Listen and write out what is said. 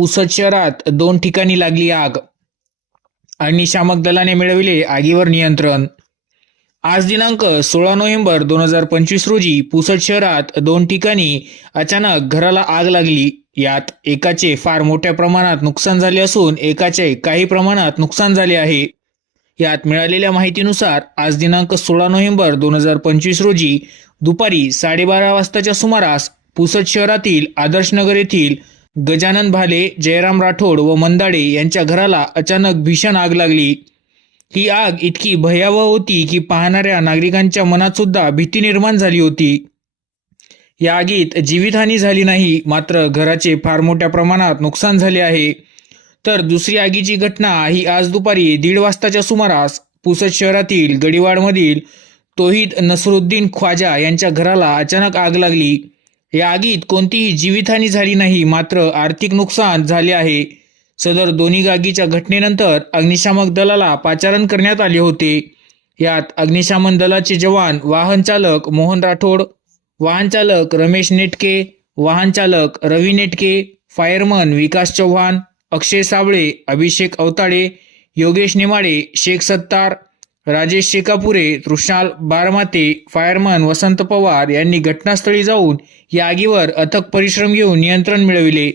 पुसद शहरात 2 ठिकाणी लागली आग. अग्निशामक दलाने मिळविले आगीवर नियंत्रण. आज दिनांक 16 नोव्हेंबर 2025 रोजी पुसद शहरात 2 ठिकाणी अचानक घराला आग लागली. यात एकाचे फार मोठ्या प्रमाणात नुकसान झाले असून एकाचे काही प्रमाणात नुकसान झाले आहे. यात मिळालेल्या माहितीनुसार आज दिनांक 16 नोव्हेंबर 2025 रोजी दुपारी 12:30 वाजताच्या सुमारास पुसद शहरातील आदर्शनगर येथील गजानन भाले, जयराम राठोड व मंदाडे यांच्या घराला अचानक भीषण आग लागली. ही आग इतकी भयावह होती की पाहणाऱ्या नागरिकांच्या मनात सुद्धा भीती निर्माण झाली होती. या आगीत जीवितहानी झाली नाही, मात्र घराचे फार मोठ्या प्रमाणात नुकसान झाले आहे. तर दुसरी आगीची घटना ही आज दुपारी 1:30 वाजताच्या सुमारास पुसद शहरातील गडीवाडमधील तोहीद नसरुद्दीन ख्वाजा यांच्या घराला अचानक आग लागली. या आगीत कोणतीही जीवितहानी झाली नाही, मात्र आर्थिक नुकसान झाले आहे. सदर दोन्ही आगीच्या घटनेनंतर अग्निशामक दलाला पाचारण करण्यात आले होते. यात अग्निशमन दलाचे जवान, वाहन चालक मोहन राठोड, वाहन चालक रमेश नेटके, वाहन चालक रवी नेटके, फायरमन विकास चव्हाण, अक्षय साबळे, अभिषेक अवताडे, योगेश नेमाडे, शेख सत्तार, राजेश शेकापुरे, तृषाल बारमाते, फायरमन वसंत पवार यांनी घटनास्थळी जाऊन या आगीवर अथक परिश्रम घेऊन नियंत्रण मिळविले.